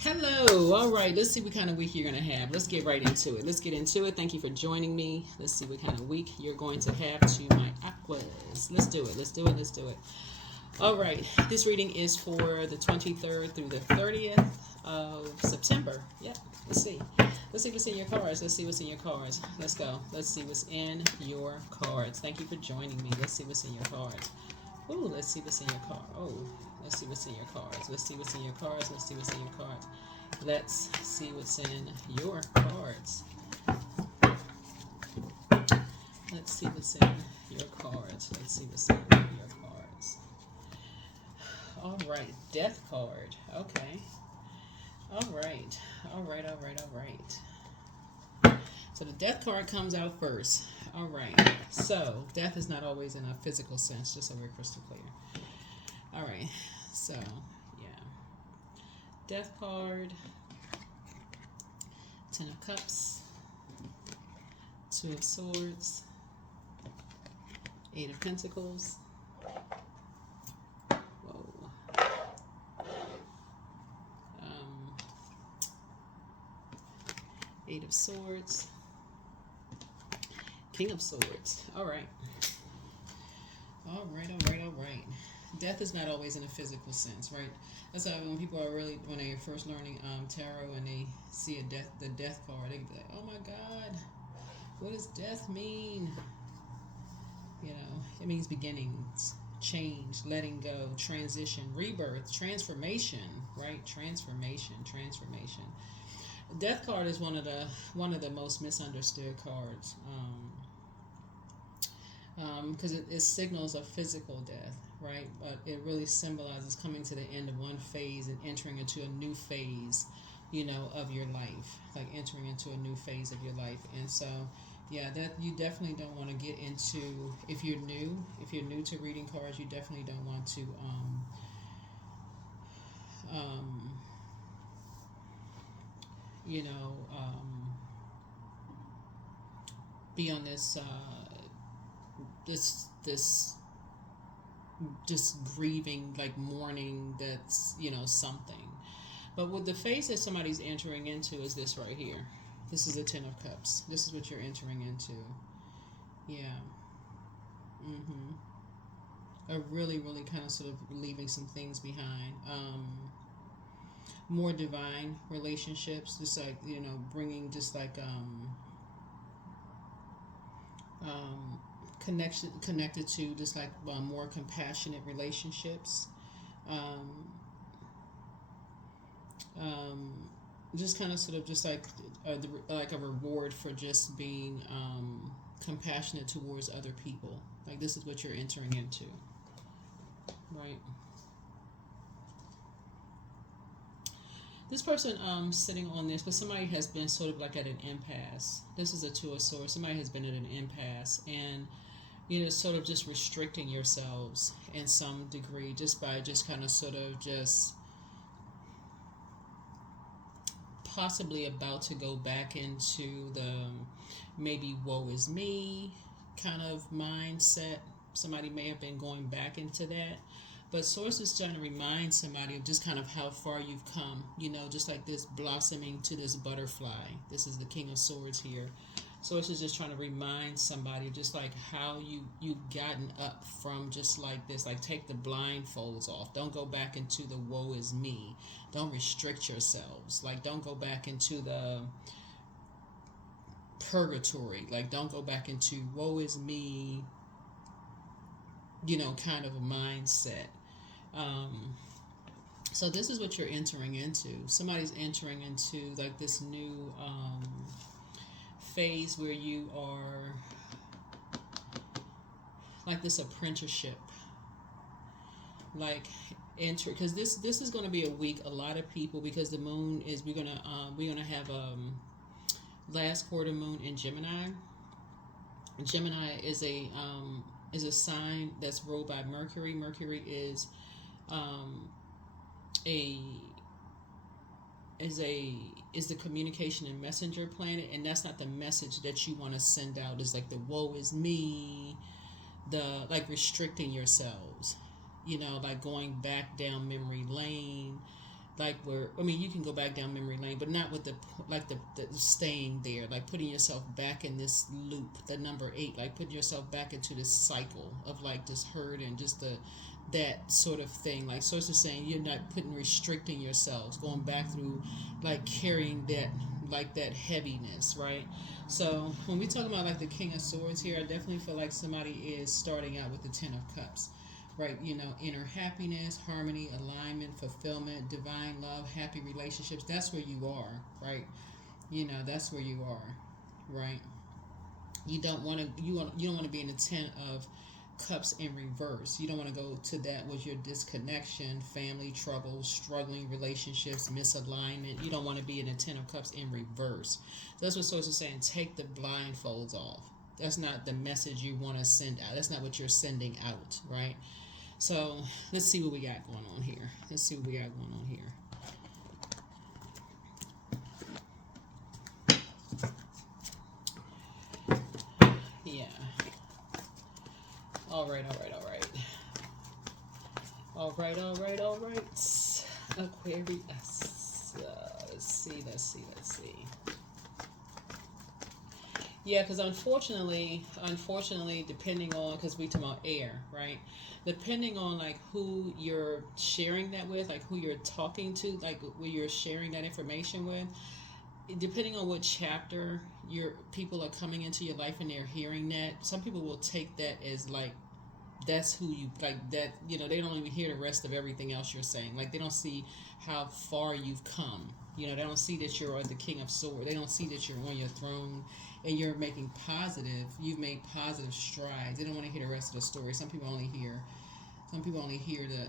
Hello. All right. Let's see what kind of week you're going to have. Let's get right into it. Let's get into it. Thank you for joining me. Let's see what kind of week you're going to have to my Aquas. Let's do it. Let's do it. Let's do it. All right. This reading is for the 23rd through the 30th of September. Yep. Let's see. Let's see what's in your cards. Let's see what's in your cards. Let's go. Let's see what's in your cards. Thank you for joining me. Let's see what's in your cards. Ooh, let's see what's in your card. Oh, let's see what's in your cards. Let's see what's in your cards. Let's see what's in your cards. Let's see what's in your cards. Let's see what's in your cards. Let's see what's in your cards. All right, death card. Okay. All right. All right, all right, all right. So the death card comes out first. All right. So death is not always in a physical sense, just so we're crystal clear. All right. So, yeah. Death card. Ten of Cups. Two of Swords. Eight of Pentacles. Whoa. Eight of Swords. King of Swords. All right. All right, all right, all right. Death is not always in a physical sense, right? That's why when people are really, when they're first learning tarot and they see the death card, they be like, oh my God, what does death mean? You know, it means beginnings, change, letting go, transition, rebirth, transformation, right? Transformation. Death card is one of the most misunderstood cards. Because it signals a physical death, right? But it really symbolizes coming to the end of one phase and entering into a new phase, of your life, like entering into a new phase of your life. And so, yeah, that you definitely don't want to get into if you're new to reading cards, you definitely don't want to um, you know, be on this just grieving, like mourning, that's something. But with the phase that somebody's entering into is this right here. This is the Ten of Cups. This is what you're entering into. Yeah. A really, really kind of sort of leaving some things behind. More divine relationships, just like bringing just like um, connected to just like more compassionate relationships. Um, um, just kind of sort of just like like a reward for just being compassionate towards other people. Like this is what you're entering into, right? This person sitting on this, but somebody has been sort of like at an impasse. This is a Two of Swords. Somebody has been at an impasse, and sort of just restricting yourselves in some degree, just by just kind of sort of just possibly about to go back into the maybe woe is me kind of mindset. Somebody may have been going back into that. But Source is trying to remind somebody of just kind of how far you've come, just like this blossoming to this butterfly. This is the King of Swords here. Source is just trying to remind somebody just like how you've gotten up from just like this. Like take the blindfolds off. Don't go back into the woe is me. Don't restrict yourselves. Like don't go back into the purgatory. Like don't go back into woe is me, kind of a mindset. So this is what you're entering into. Somebody's entering into like this new phase where you are like this apprenticeship, like enter, because this is going to be a week. A lot of people, because the moon is we're gonna have last quarter moon in Gemini. Gemini is a sign that's ruled by Mercury. Mercury um, a is the communication and messenger planet, and that's not the message that you want to send out. Is like the woe is me, the like restricting yourselves, like going back down memory lane, like where, I mean, you can go back down memory lane, but not with the staying there, like putting yourself back in this loop, the number 8, like putting yourself back into this cycle of like just hurt and just that sort of thing. Like source is saying you're not restricting yourselves, going back through like carrying that, like that heaviness, right? So when we talk about like the King of Swords here, I definitely feel like somebody is starting out with the Ten of Cups, right? You know, inner happiness, harmony, alignment, fulfillment, divine love, happy relationships. That's where you are, right? You know, that's where you are, right? You don't want to you don't want to be in the Ten of Cups in reverse. You don't want to go to that with your disconnection, family troubles, struggling relationships, misalignment. You don't want to be in the Ten of Cups in reverse. So that's what Source is saying. Take the blindfolds off. That's not the message you want to send out. That's not what you're sending out, right? So let's see what we got going on here. Let's see what we got going on here. Yeah. All right. Aquarius. Let's see. Yeah, because unfortunately, depending on, because we talk about air, right? Depending on like who you're sharing that with, like who you're talking to, like who you're sharing that information with, depending on what chapter your people are coming into your life and they're hearing that, some people will take that as like that's who you like, that, you know, they don't even hear the rest of everything else you're saying. Like they don't see how far you've come. You know, they don't see that you're the King of Swords. They don't see that you're on your throne and you've made positive strides. They don't want to hear the rest of the story. Some people only hear the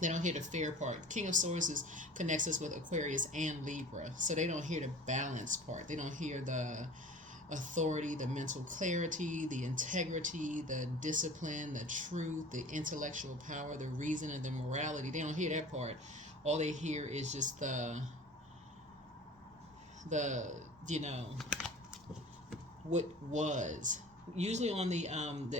they don't hear the fair part. King of Swords connects us with Aquarius and Libra, so they don't hear the balance part. They don't hear the authority, the mental clarity, the integrity, the discipline, the truth, the intellectual power, the reason, and the morality. They don't hear that part. All they hear is just the you know, what was. Usually on the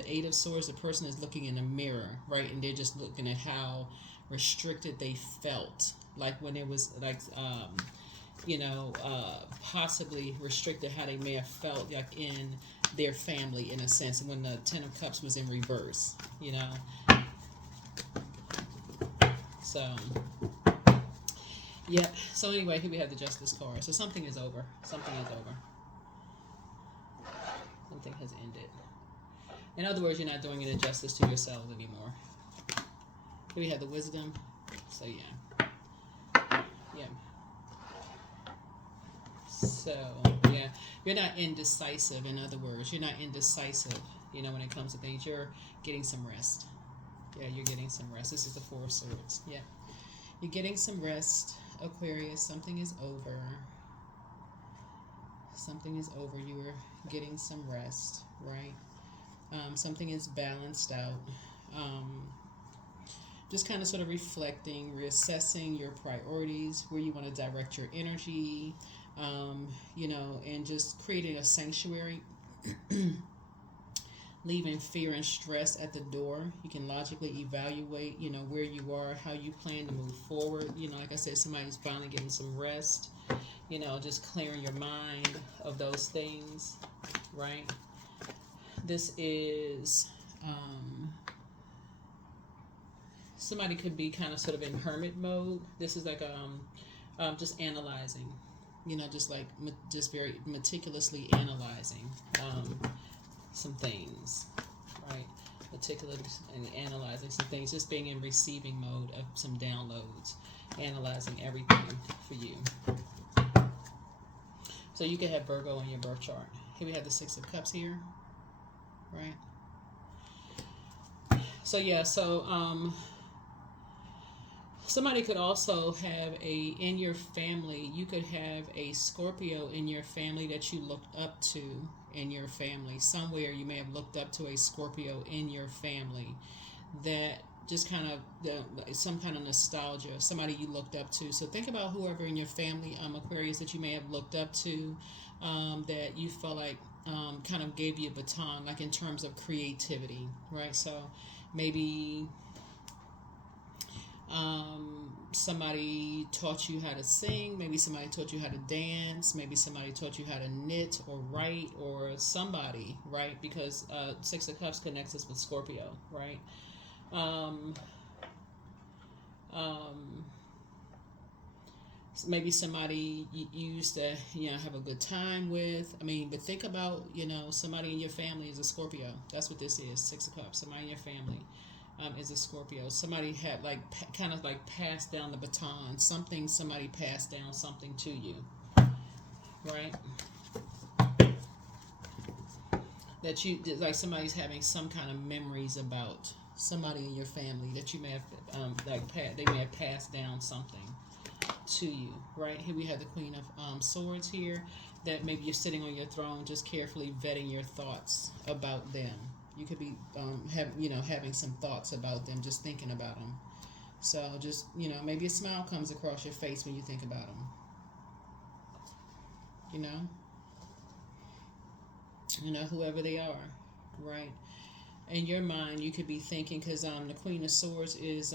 8 of Swords, the person is looking in a mirror, right, and they're just looking at how restricted they felt, like when it was like possibly restricted, how they may have felt like in their family, in a sense, when the Ten of Cups was in reverse, you know. So yeah, so anyway, here we have the Justice card. So something is over. Something has ended. In other words, you're not doing an injustice to yourselves anymore. Here we have the Wisdom. So yeah. So yeah, you're not indecisive. In other words, you're not indecisive. You know, when it comes to things, you're getting some rest. Yeah, you're getting some rest. This is the 4 of Swords. Yeah, you're getting some rest, Aquarius. Something is over. Something is over. You are getting some rest, right? Something is balanced out. Just kind of sort of reflecting, reassessing your priorities, where you want to direct your energy, and just creating a sanctuary, leaving fear and stress at the door. You can logically evaluate, where you are, how you plan to move forward. Like I said, somebody's finally getting some rest, just clearing your mind of those things, right? This is, somebody could be kind of sort of in hermit mode. This is like just analyzing, just very meticulously analyzing some things, right? Meticulously analyzing some things, just being in receiving mode of some downloads, analyzing everything for you. So you could have Virgo in your birth chart. Here we have the 6 of Cups here, right? So yeah, somebody could also have in your family, you could have a Scorpio in your family that you looked up to in your family. Somewhere you may have looked up to a Scorpio in your family that just kind of, some kind of nostalgia, somebody you looked up to. So think about whoever in your family, Aquarius, that you may have looked up to, that you felt like kind of gave you a baton, like in terms of creativity, right? So maybe Somebody taught you how to sing. Maybe somebody taught you how to dance. Maybe somebody taught you how to knit or write, or somebody, right? Because Six of Cups connects us with Scorpio, right? Um, um, Maybe somebody you used to, have a good time with. I mean, but think about, somebody in your family is a Scorpio. That's what this is. Six of Cups. Somebody in your family is a Scorpio. Somebody had like kind of like passed down the baton. Somebody passed down something to you, right? That you like somebody's having some kind of memories about somebody in your family that you may have they may have passed down something to you, right? Here we have the Queen of Swords here, that maybe you're sitting on your throne just carefully vetting your thoughts about them. You could be having some thoughts about them, just thinking about them. So just, maybe a smile comes across your face when you think about them. Whoever they are, right? In your mind, you could be thinking, because the Queen of Swords is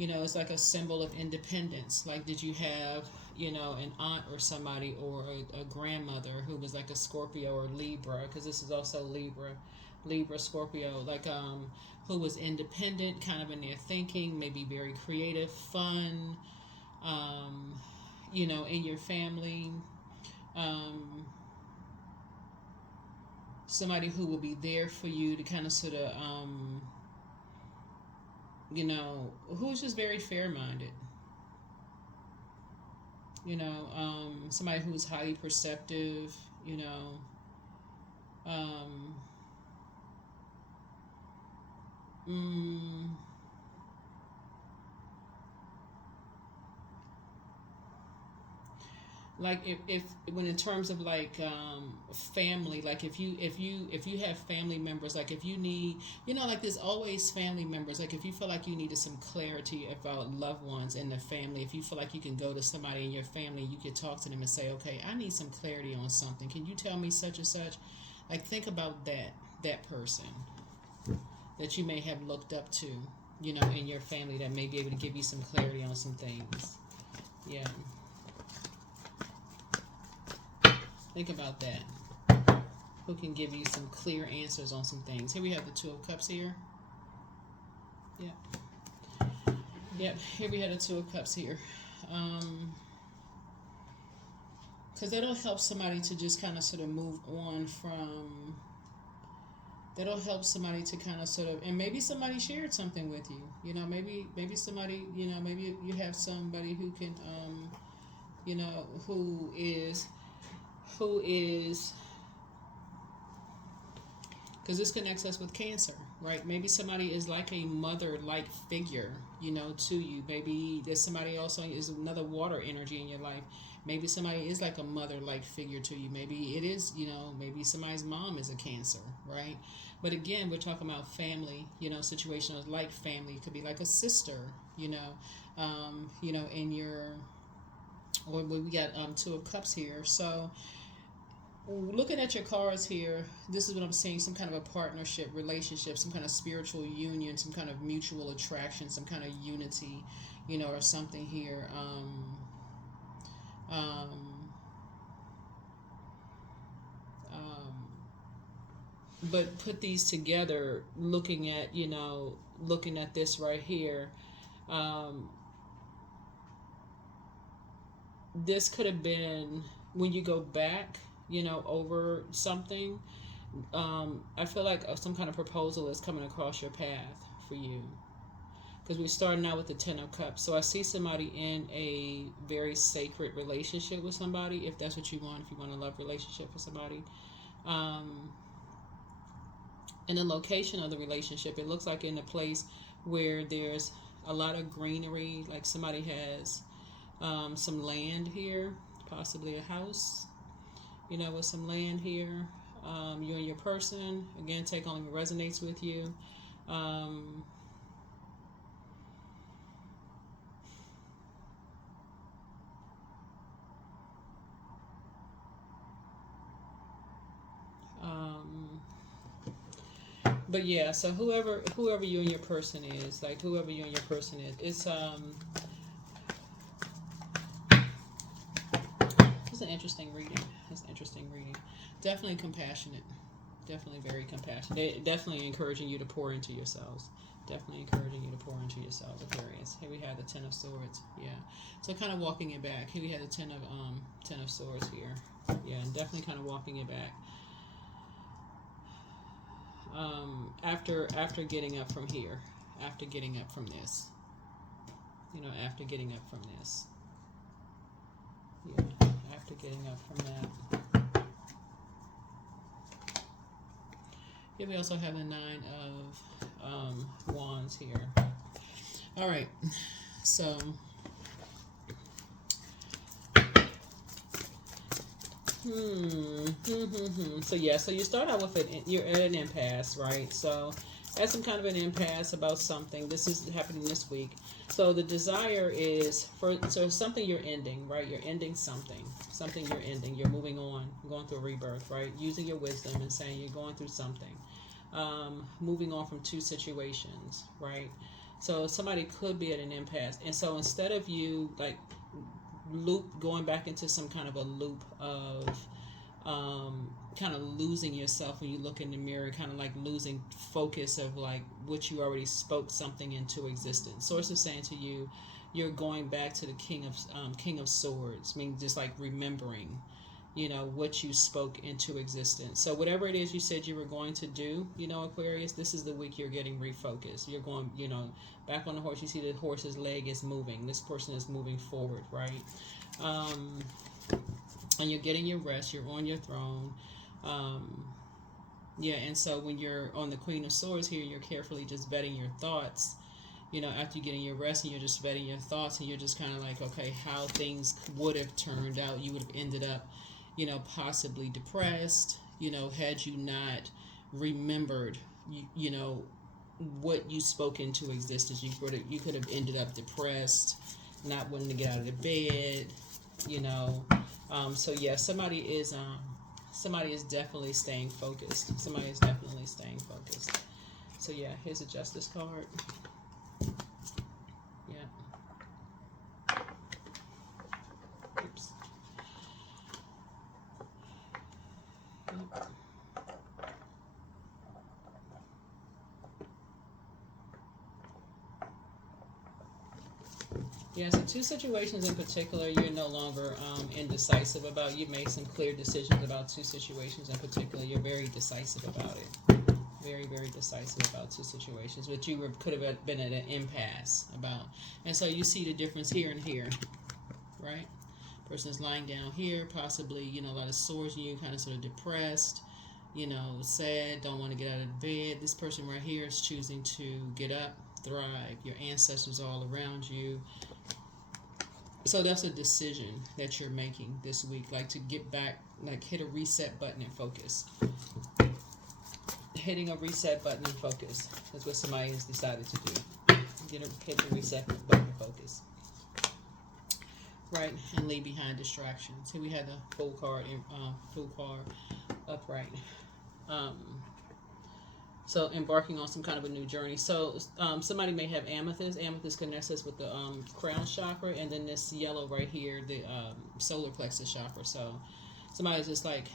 it's like a symbol of independence. Like, did you have, an aunt or somebody, or a grandmother who was like a Scorpio or Libra, because this is also Libra, Scorpio, like, who was independent, kind of in their thinking, maybe very creative, fun, in your family, somebody who will be there for you to kind of sort of, who's just very fair-minded. Somebody who's highly perceptive, um, mm, like if when in terms of like family, like if you have family members, like if you need, like there's always family members, like if you feel like you needed some clarity about loved ones in the family, if you feel like you can go to somebody in your family, you could talk to them and say, okay, I need some clarity on something, can you tell me such and such? Like, think about that person that you may have looked up to, in your family, that may be able to give you some clarity on some things. Yeah. Think about that. Who can give you some clear answers on some things. Here we have the Two of Cups here. Yep. Here we have the Two of Cups here. Because that'll help somebody to just kind of sort of move on from... That'll help somebody to kind of sort of... And maybe somebody shared something with you. Maybe somebody, maybe you have somebody who can, who is... Because this connects us with Cancer, right? Maybe somebody is like a mother-like figure, to you. Maybe there's somebody also is another water energy in your life. Maybe somebody is like a mother-like figure to you. Maybe it is, maybe somebody's mom is a Cancer, right? But again, we're talking about family, situations like family. It could be like a sister, in your... Or we got Two of Cups here. So... Looking at your cards here, this is what I'm seeing: some kind of a partnership, relationship, some kind of spiritual union, some kind of mutual attraction, some kind of unity, or something here. But put these together, looking at this right here. This could have been, when you go back, over something, I feel like some kind of proposal is coming across your path for you. Because we're starting out with the Ten of Cups. So I see somebody in a very sacred relationship with somebody, if that's what you want, if you want a love relationship with somebody. In the location of the relationship, it looks like in a place where there's a lot of greenery, like somebody has some land here, possibly a house, with some land here. You and your person, again, take on what resonates with you. But yeah, so whoever you and your person is, like whoever you and your person is, it's an interesting reading. It's an interesting reading. Definitely compassionate. Definitely very compassionate. Definitely encouraging you to pour into yourselves. Definitely encouraging you to pour into yourselves, Aquarius. Here we have the Ten of Swords. Yeah. So kind of walking it back. Here we have the Ten of Swords here. Yeah, and definitely kind of walking it back. After getting up from here, after getting up from this, after getting up from this, yeah, after getting up from that. Here we also have the Nine of Wands here. All right, so. So yeah, so you start out with it. You're at an impasse, right? So at some kind of an impasse about something. This is happening this week. So the desire is so something you're ending, right? You're ending something. Something you're ending. You're moving on, going through a rebirth, right? Using your wisdom and saying you're going through something. Moving on from two situations, right? So somebody could be at an impasse, and so instead of you like going back into some kind of a loop of kind of losing yourself when you look in the mirror, kind of like losing focus of like what you already spoke something into existence. Source is saying to you, you're going back to the King of Swords, I mean just like remembering, what you spoke into existence. So whatever it is you said you were going to do, Aquarius, this is the week you're getting refocused. You're going, back on the horse. You see the horse's leg is moving. This person is moving forward, right? And you're getting your rest. You're on your throne. Yeah, and so when you're on the Queen of Swords here, you're carefully just vetting your thoughts. After you're getting your rest and you're just vetting your thoughts and you're just kind of like, okay, how things would have turned out. You would have ended up, possibly depressed, had you not remembered, what you spoke into existence. You could have ended up depressed, not wanting to get out of the bed, So yeah, somebody is definitely staying focused. Somebody is definitely staying focused. So yeah, here's a Justice card. Yeah. Oops. Yep. Yeah, so two situations in particular you're no longer indecisive about. You made some clear decisions about two situations in particular. You're very decisive about it. Very, very decisive about two situations, which you could have been at an impasse about. And so you see the difference here and here, right? Person is lying down here, possibly, a lot of sores in you, kind of sort of depressed, sad, don't want to get out of bed. This person right here is choosing to get up, thrive. Your ancestors are all around you. So that's a decision that you're making this week, like to get back, like hit a reset button and focus. Hitting a reset button and focus. That's what somebody has decided to do. Hit the reset button and focus. Right, and leave behind distractions. Here we have the Fool card upright. So embarking on some kind of a new journey. So somebody may have amethyst. Amethyst connects us with the crown chakra, and then this yellow right here, the solar plexus chakra. So somebody's just like,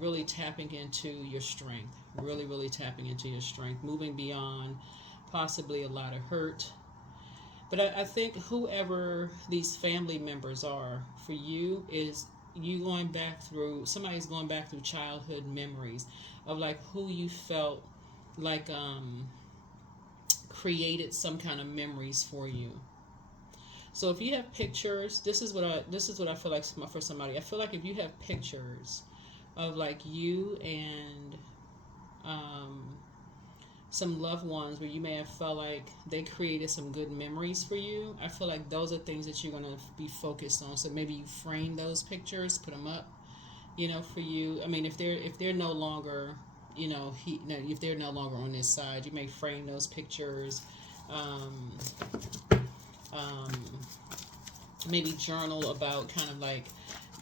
really tapping into your strength. Really, really tapping into your strength. Moving beyond possibly a lot of hurt. But I think whoever these family members are for you is somebody's going back through childhood memories of like who you felt like created some kind of memories for you. So if you have pictures, this is what I feel like for somebody. I feel like if you have pictures of like you and some loved ones where you may have felt like they created some good memories for you, I feel like those are things that you're going to be focused on. So maybe you frame those pictures, put them up, for you. I mean, if they're no longer, if they're no longer on this side, you may frame those pictures. Maybe journal about kind of like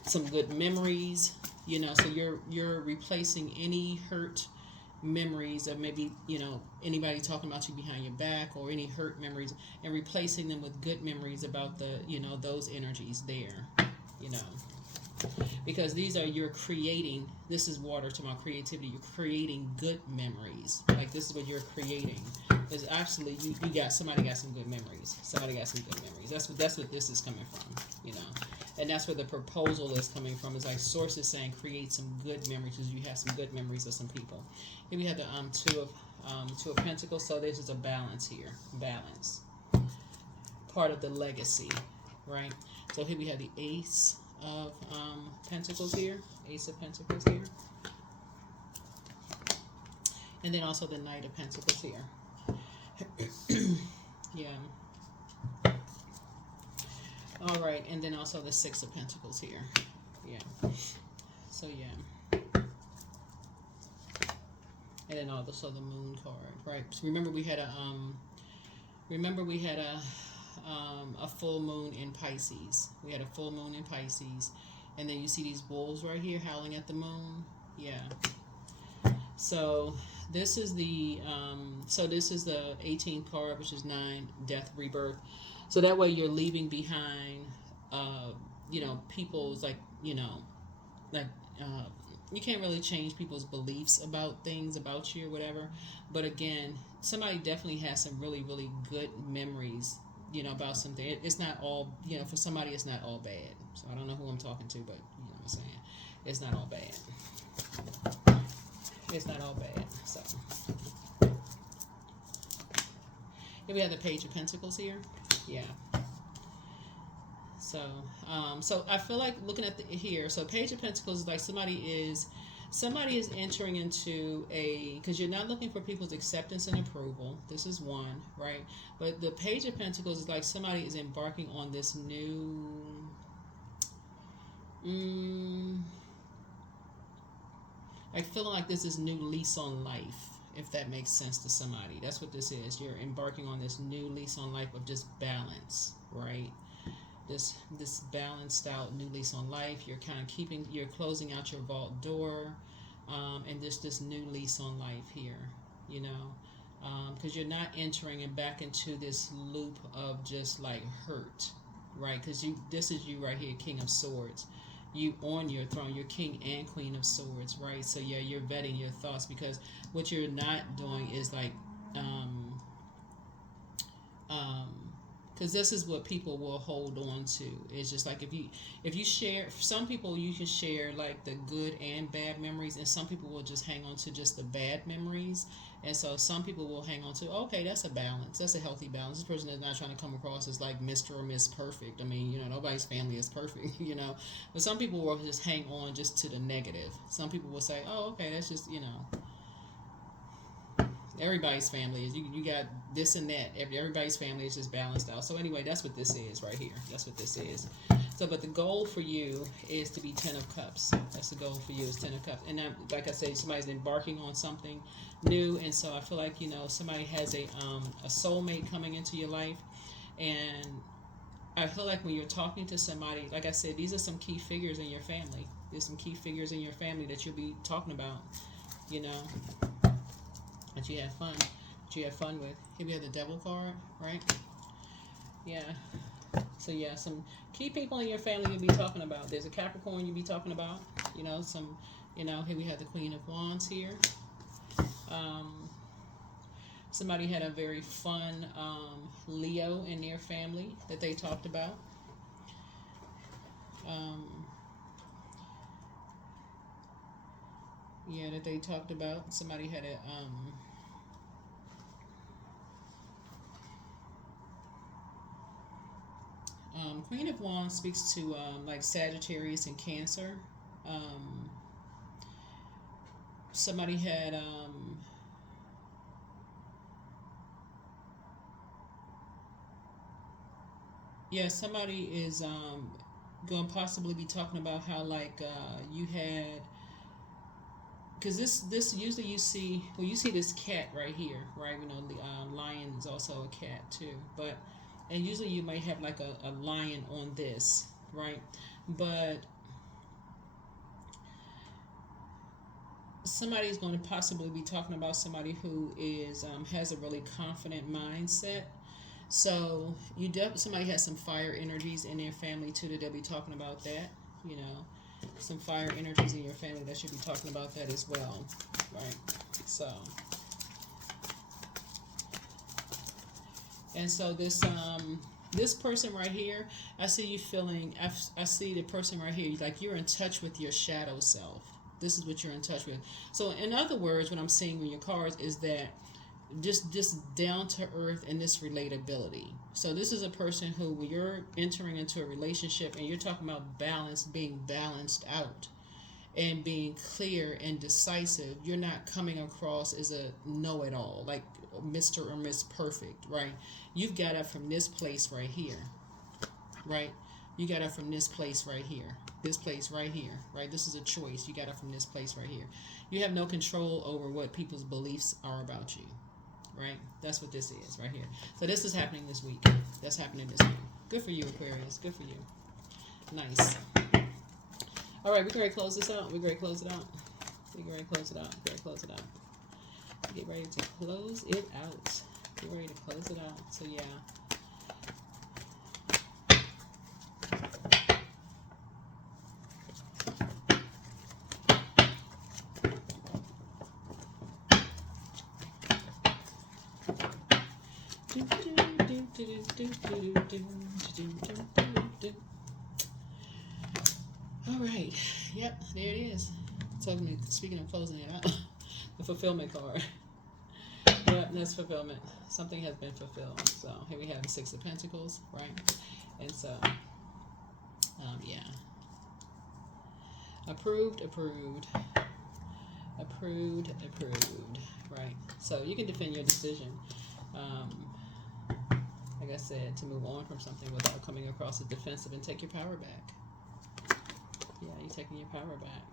some good memories, so you're replacing any hurt, memories of maybe, anybody talking about you behind your back, or any hurt memories, and replacing them with good memories about those energies there, you know. Because these are, you're creating, this is water to my creativity, you're creating good memories. Like, this is what you're creating. Is absolutely, somebody got some good memories. Somebody got some good memories. That's what this is coming from, and that's where the proposal is coming from. Is like sources saying create some good memories, because you have some good memories of some people. Here we have the two of Pentacles. So this is a balance here, balance, part of the legacy, right? So here we have the Ace of Pentacles here, Ace of Pentacles here, and then also the Knight of Pentacles here. Yeah. All right, and then also the Six of Pentacles here. Yeah. So yeah. And then also the Moon card, right? So remember we had a full moon in Pisces. We had a full moon in Pisces, and then you see these wolves right here howling at the moon. Yeah. So this is the 18th card, which is 9, death, rebirth. So that way you're leaving behind, people's like you can't really change people's beliefs about things about you or whatever. But again, somebody definitely has some really, really good memories, about something. It's not all, for somebody it's not all bad. So I don't know who I'm talking to, but you know what I'm saying. It's not all bad. It's not all bad. So here we have the Page of Pentacles here. Yeah. So I feel like looking at here. So Page of Pentacles is like somebody is entering into because you're not looking for people's acceptance and approval. This is one, right? But the Page of Pentacles is like somebody is embarking on this new, like feeling like this is new lease on life, if that makes sense to somebody. That's what this is. You're embarking on this new lease on life of just balance, right? This balanced out new lease on life. You're kind of you're closing out your vault door, and this new lease on life here, because you're not entering and back into this loop of just like hurt, right? Because this is you right here, King of Swords. You on your throne, you're King and Queen of Swords, right? So yeah, you're vetting your thoughts, because what you're not doing is like, because this is what people will hold on to. It's just like if you share, some people you can share like the good and bad memories, and some people will just hang on to just the bad memories. And so some people will hang on to, okay, that's a balance, that's a healthy balance. This person is not trying to come across as like Mr. or Miss Perfect. I mean, nobody's family is perfect, but some people will just hang on just to the negative. Some people will say, oh, okay, that's just everybody's family is, you got this and that. Everybody's family is just balanced out. So anyway, that's what this is right here. That's what this is. So, but the goal for you is to be 10 of Cups. That's the goal for you, is 10 of Cups. And now, like I said, somebody's embarking on something new. And so I feel like, somebody has a soulmate coming into your life. And I feel like when you're talking to somebody, like I said, these are some key figures in your family. There's some key figures in your family that you'll be talking about, that you have fun with. Here we have the Devil card, right? Yeah. So yeah, some key people in your family you'll be talking about. There's a Capricorn you'll be talking about. Here we have the Queen of Wands here. Somebody had a very fun Leo in their family that they talked about. That they talked about. Somebody had a Queen of Wands speaks to like Sagittarius and Cancer. Somebody had somebody is going to possibly be talking about how like you had, because this usually you see this cat right here, right? The lion is also a cat too, and usually you might have like a lion on this, right? But somebody's going to possibly be talking about somebody who is has a really confident mindset. So somebody has some fire energies in their family too that they'll be talking about that. You know, some fire energies in your family that should be talking about that as well, right? So, and so this person right here, I see you feeling. I see the person right here, like you're in touch with your shadow self. This is what you're in touch with. So, in other words, what I'm seeing in your cards is that just down to earth and this relatability. So this is a person who, when you're entering into a relationship and you're talking about balance, being balanced out and being clear and decisive, you're not coming across as a know-it-all, like Mr. or Miss Perfect, right? You've got it from this place right here, right? You got it from this place right here, this place right here, right? This is a choice. You got it from this place right here. You have no control over what people's beliefs are about you, right? That's what this is right here. So this is happening this week. That's happening this week. Good for you, Aquarius. Good for you. Nice. All right, we're going to close this out. We're going to close it out. We're going to close it out. We're going to close it out. Get ready to close it out. Get ready to close it out. So yeah. All right. Yep, there it is. Speaking of closing it out, the fulfillment card. Yep, that's fulfillment. Something has been fulfilled. So here we have the Six of Pentacles, right? And so, yeah. Approved, right? So you can defend your decision. Like I said, to move on from something without coming across as defensive and take your power back. Yeah, you're taking your power back.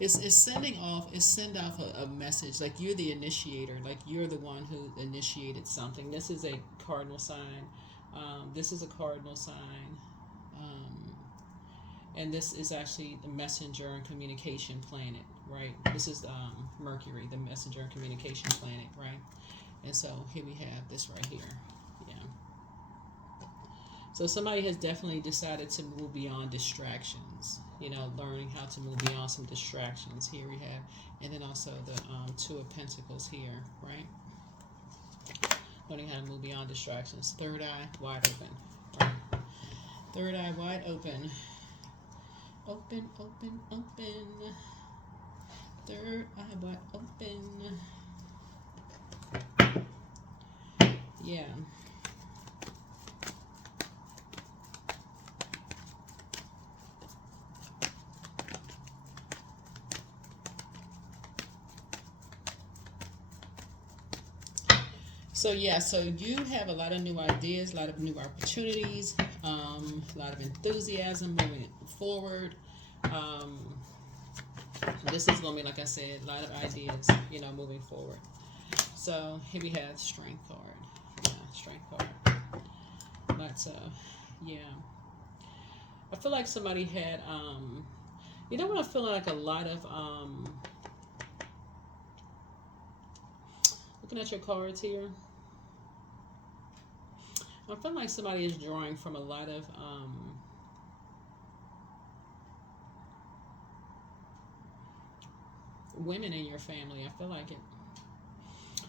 It's send off a message, like you're the initiator, like you're the one who initiated something. This is a cardinal sign. This is a cardinal sign. And this is actually the messenger and communication planet, right? This is Mercury, the messenger and communication planet, right? And so here we have this right here. Yeah. So somebody has definitely decided to move beyond distractions, you know, learning how to move beyond some distractions. Here we have, and then also the Two of Pentacles here, right? Learning how to move beyond distractions. Third eye wide open, right? Third eye wide open. Open, open, open. Third eye wide open. Yeah. So yeah, so you have a lot of new ideas, a lot of new opportunities, a lot of enthusiasm moving forward. This is going to be, like I said, a lot of ideas, you know, moving forward. So here we have Strength card. Yeah, Strength card. But yeah, I feel like somebody had, you know what I feel like a lot of, looking at your cards here, I feel like somebody is drawing from a lot of women in your family. I feel like it.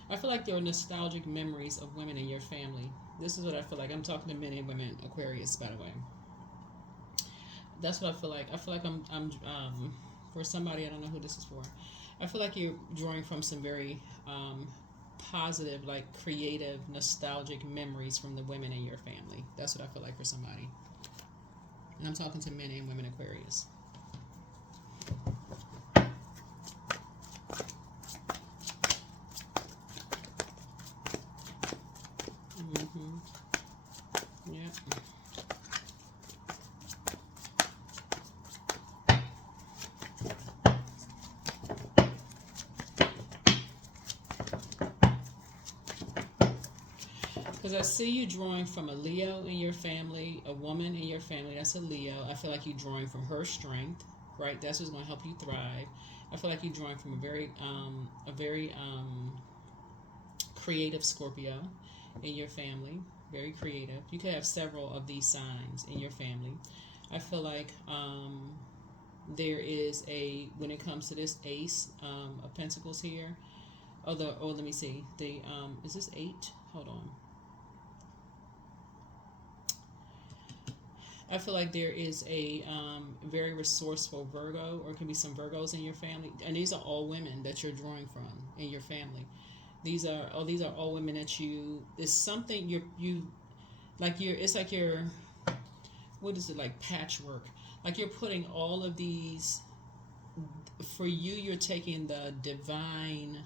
I feel like there are nostalgic memories of women in your family. This is what I feel like. I'm talking to men and women, Aquarius, by the way. That's what I feel like. I feel like I'm for somebody, I don't know who this is for. I feel like you're drawing from some very positive, like creative, nostalgic memories from the women in your family. That's what I feel like for somebody. And I'm talking to men and women, Aquarius. Yeah. Because I see you drawing from a Leo in your family, a woman in your family, that's a Leo. I feel like you're drawing from her strength, right? That's what's going to help you thrive. I feel like you're drawing from a very creative Scorpio in your family. Very creative. You could have several of these signs in your family. I feel like there is when it comes to this Ace of Pentacles here. Let me see. Is this 8? Hold on. I feel like there is a very resourceful Virgo, or it can be some Virgos in your family, and these are all women that you're drawing from in your family. These are all women that it's something it's like you're, what is it, like patchwork, like you're putting all of these, for you, you're taking the divine,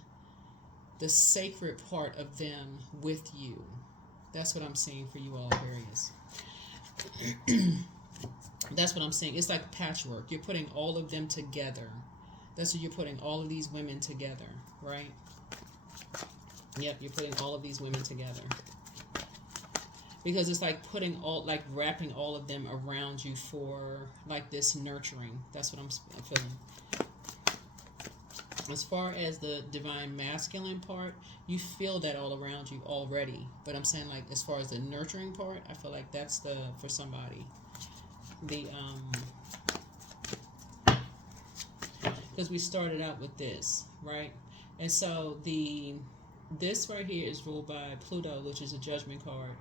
the sacred part of them with you. That's what I'm seeing for you all, Aquarius. That's what I'm saying. It's like patchwork. You're putting all of them together. That's what you're putting all of these women together, right? Yep, you're putting all of these women together. Because it's like wrapping all of them around you for like this nurturing. That's what I'm feeling. As far as the divine masculine part, you feel that all around you already. But I'm saying, like, as far as the nurturing part, I feel like that's for somebody. Because we started out with this, right? And so this right here is ruled by Pluto, which is a judgment card.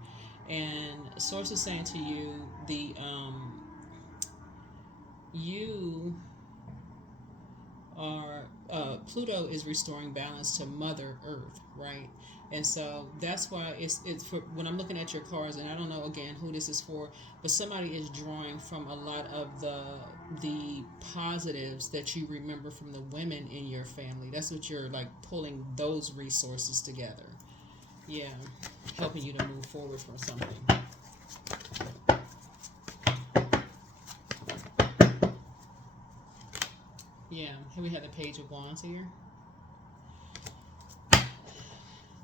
And Source is saying to you, Pluto is restoring balance to Mother Earth, right? And so that's why it's for when I'm looking at your cards, and I don't know again who this is for, but somebody is drawing from a lot of the positives that you remember from the women in your family. That's what you're like, pulling those resources together. Yeah, helping you to move forward from something. Yeah, here we have the Page of Wands here.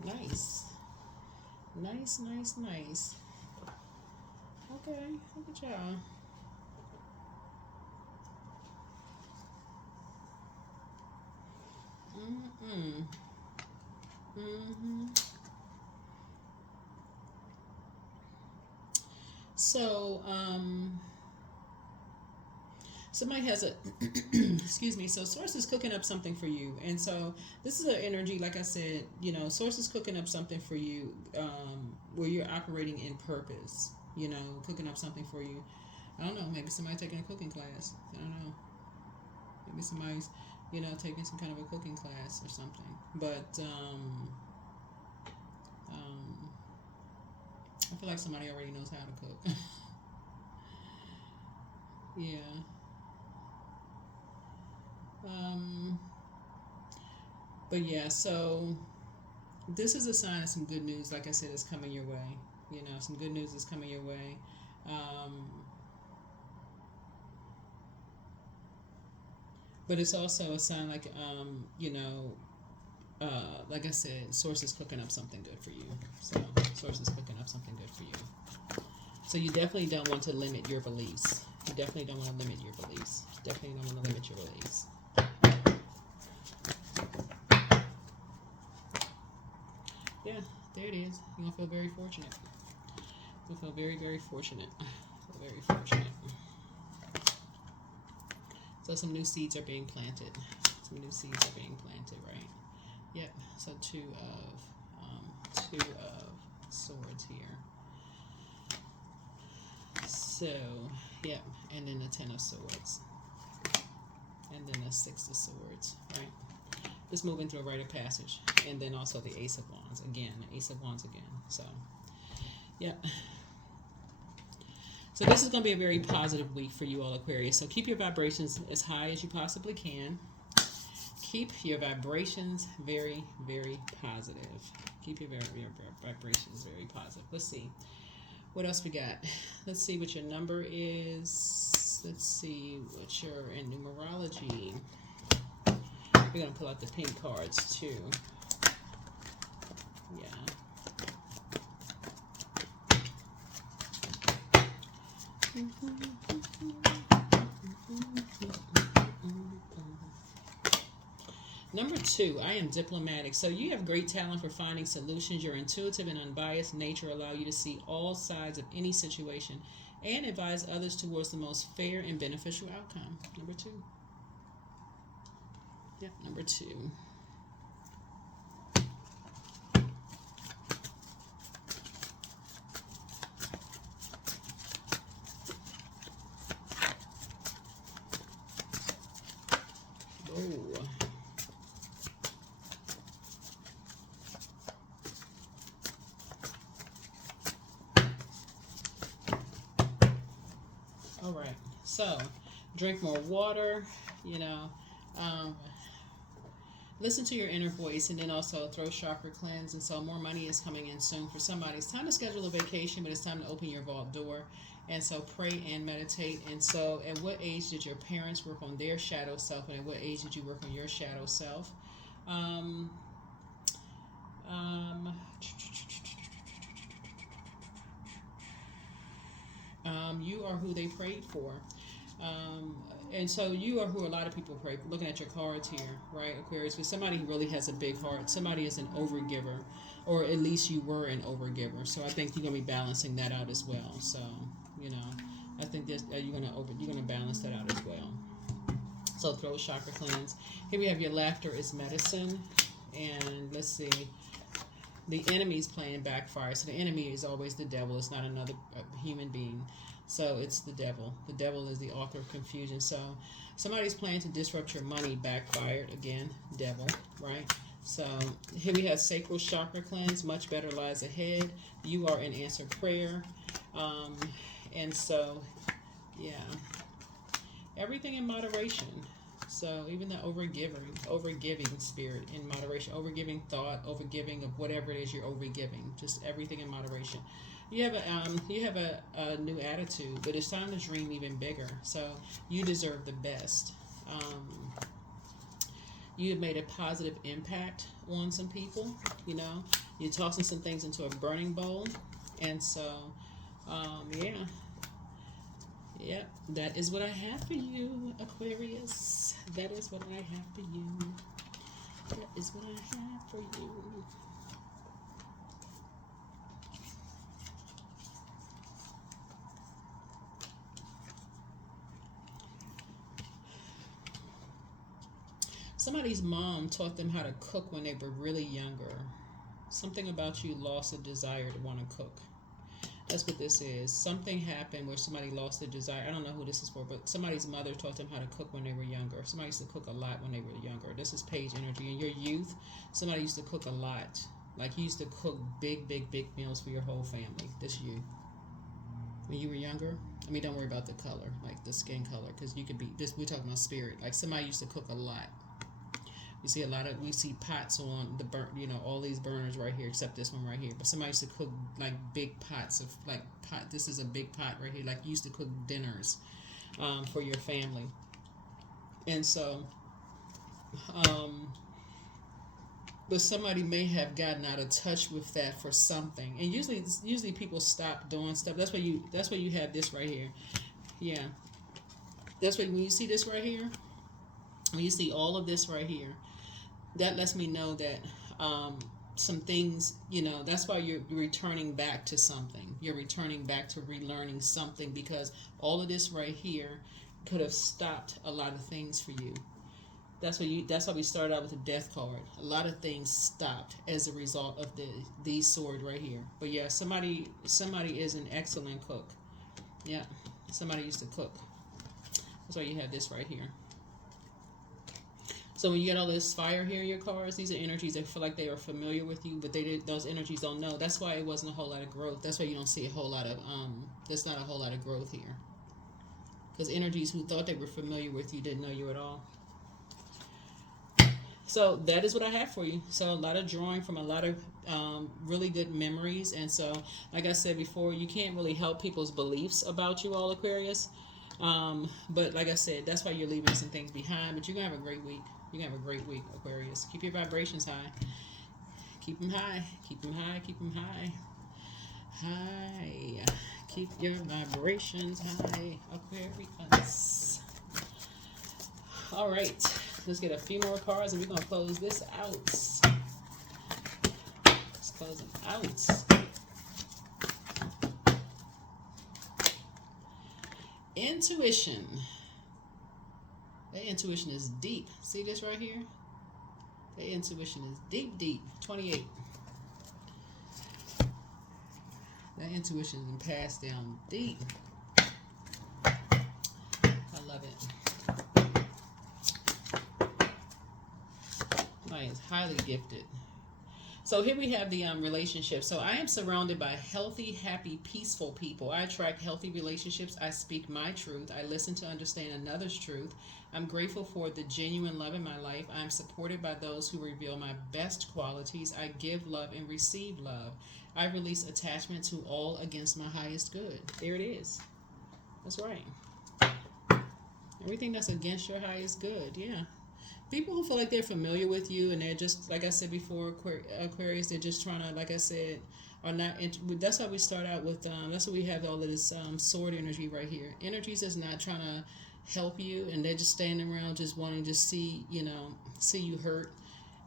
Nice. Nice, nice, nice. Okay, look at y'all. So, somebody has a, excuse me, so Source is cooking up something for you. And so this is an energy, like I said, Source is cooking up something for you where you're operating in purpose, cooking up something for you. I don't know, maybe somebody taking a cooking class. I don't know. Maybe somebody's, taking some kind of a cooking class or something. But I feel like somebody already knows how to cook. Yeah. But yeah, so this is a sign of some good news, like I said, is coming your way. Some good news is coming your way. But it's also a sign like, like I said, Source is cooking up something good for you. So Source is cooking up something good for you. So you definitely don't want to limit your beliefs. You definitely don't want to limit your beliefs. Definitely don't want to limit your beliefs. Yeah, there it is. You're going to feel very fortunate. You'll feel very, very fortunate. Very fortunate. So some new seeds are being planted. Some new seeds are being planted, right? Yep. So two of Swords here. So, yep. And then the 10 of Swords. And then the 6 of Swords, right? Just moving through a rite of passage. And then also the Ace of Wands again. The Ace of Wands again. So, yep. So this is going to be a very positive week for you all, Aquarius. So keep your vibrations as high as you possibly can. Keep your vibrations very, very positive. Keep your vibrations very positive. Let's see. What else we got? Let's see what your number is. Let's see what your in numerology. We're going to pull out the pink cards too. Yeah. Number 2, I am diplomatic. So you have great talent for finding solutions. Your intuitive and unbiased nature allow you to see all sides of any situation and advise others towards the most fair and beneficial outcome. Number 2. Yep, number 2. Oh. All right, so drink more water, listen to your inner voice, and then also throat chakra cleanse. And so more money is coming in soon for somebody. It's time to schedule a vacation, but it's time to open your vault door. And so pray and meditate. And so at what age did your parents work on their shadow self, and at what age did you work on your shadow self? You are who they prayed for. And so you are who a lot of people pray for. Looking at your cards here, right, Aquarius? Because somebody who really has a big heart. Somebody is an overgiver, or at least you were an overgiver. So I think you're gonna be balancing that out as well. So I think that you're gonna balance that out as well. So throat chakra cleanse. Here we have your laughter is medicine, and let's see. The enemy's playing backfire. So the enemy is always the devil. It's not another human being. So it's the devil. The devil is the author of confusion. So somebody's planning to disrupt your money, backfired again, devil, right? So here we have sacral chakra cleanse. Much better lies ahead. You are an answered prayer. And so, yeah, everything in moderation. So even the overgiving spirit in moderation, overgiving thought, overgiving of whatever it is you're overgiving, just everything in moderation. You have a new attitude, but it's time to dream even bigger. So you deserve the best. You have made a positive impact on some people. You're tossing some things into a burning bowl, and so Yep, that is what I have for you, Aquarius. That is what I have for you. That is what I have for you. Somebody's mom taught them how to cook when they were really younger. Something about you lost a desire to want to cook. That's what this is. Something happened where somebody lost their desire. I don't know who this is for, but somebody's mother taught them how to cook when they were younger. Somebody used to cook a lot when they were younger. This is page energy. In your youth, somebody used to cook a lot. Like you used to cook big, big, big meals for your whole family. This you. When you were younger, don't worry about the color, like the skin color, because you could be, this, we're talking about spirit. Like somebody used to cook a lot. We see pots on the burn, all these burners right here, except this one right here. But somebody used to cook like big pots of pot. This is a big pot right here. Like you used to cook dinners for your family. And so, but somebody may have gotten out of touch with that for something. And usually people stop doing stuff. That's why you have this right here. Yeah. That's why when you see this right here, when you see all of this right here, that lets me know that some things, that's why you're returning back to something. You're returning back to relearning something, because all of this right here could have stopped a lot of things for you. That's why we started out with the death card. A lot of things stopped as a result of these swords right here. But yeah, somebody is an excellent cook. Yeah, somebody used to cook. That's why you have this right here. So when you get all this fire here in your cards, these are energies that feel like they are familiar with you, but those energies don't know. That's why it wasn't a whole lot of growth. That's why you don't see a whole lot of there's not a whole lot of growth here. Because energies who thought they were familiar with you didn't know you at all. So that is what I have for you. So a lot of drawing from a lot of really good memories. And so, like I said before, you can't really help people's beliefs about you all, Aquarius. But like I said, that's why you're leaving some things behind. But you're going to have a great week. You're going to have a great week, Aquarius. Keep your vibrations high. Keep them high. Keep them high. Keep them high. High. Keep your vibrations high, Aquarius. All right. Let's get a few more cards and we're going to close this out. Let's close them out. Intuition. That intuition is deep. See this right here? That intuition is deep, deep. 28. That intuition is passed down deep. I love it. Somebody is highly gifted. So here we have the relationship. So I am surrounded by healthy, happy, peaceful people. I attract healthy relationships. I speak my truth. I listen to understand another's truth. I'm grateful for the genuine love in my life. I'm supported by those who reveal my best qualities. I give love and receive love. I release attachment to all against my highest good. There it is. That's right. Everything that's against your highest good. Yeah. People who feel like they're familiar with you and they're just, like I said before, Aquarius, they're just trying to, like I said, are not. That's why we start out with. That's why we have all of this sword energy right here. Energies that's not trying to help you, and they're just standing around, just wanting to see you hurt,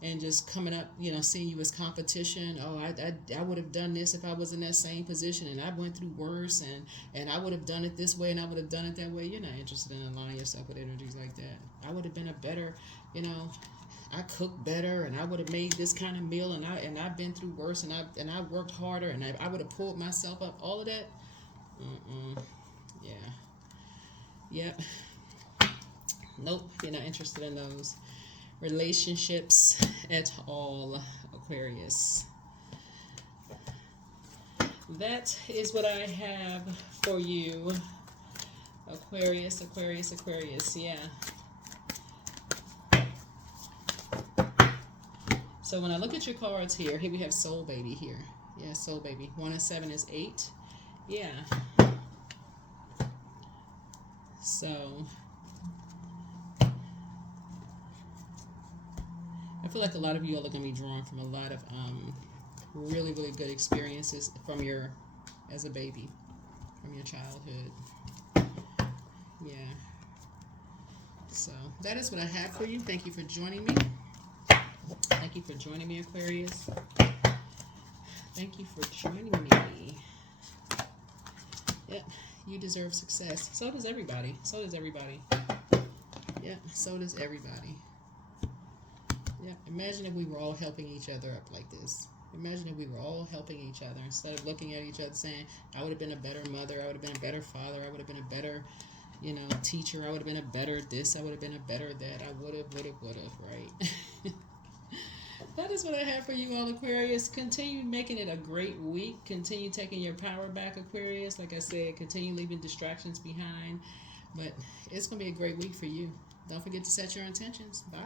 and just coming up, seeing you as competition. Oh, I would have done this if I was in that same position, and I went through worse, and I would have done it this way, and I would have done it that way. You're not interested in aligning yourself with energies like that. I would have been a better, I cooked better, and I would have made this kind of meal, and I've been through worse, and I worked harder, and I would have pulled myself up. All of that, yeah, yep, nope. You're not interested in those relationships at all, Aquarius. That is what I have for you, Aquarius, Aquarius, Aquarius. Yeah. So when I look at your cards here we have Soul Baby here. Yeah, Soul Baby. 1 and 7 is 8. Yeah. So I feel like a lot of you all are going to be drawn from a lot of really, really good experiences from as a baby, from your childhood. Yeah. So that is what I have for you. Thank you for joining me. Thank you for joining me, Aquarius. Thank you for joining me. Yep, you deserve success. So does everybody. So does everybody. Yep, so does everybody. Yeah, imagine if we were all helping each other up like this. Imagine if we were all helping each other instead of looking at each other saying, I would have been a better mother, I would have been a better father, I would have been a better, teacher, I would have been a better this, I would have been a better that, I would have, right? That is what I have for you all, Aquarius. Continue making it a great week. Continue taking your power back, Aquarius. Like I said, continue leaving distractions behind. But it's going to be a great week for you. Don't forget to set your intentions. Bye.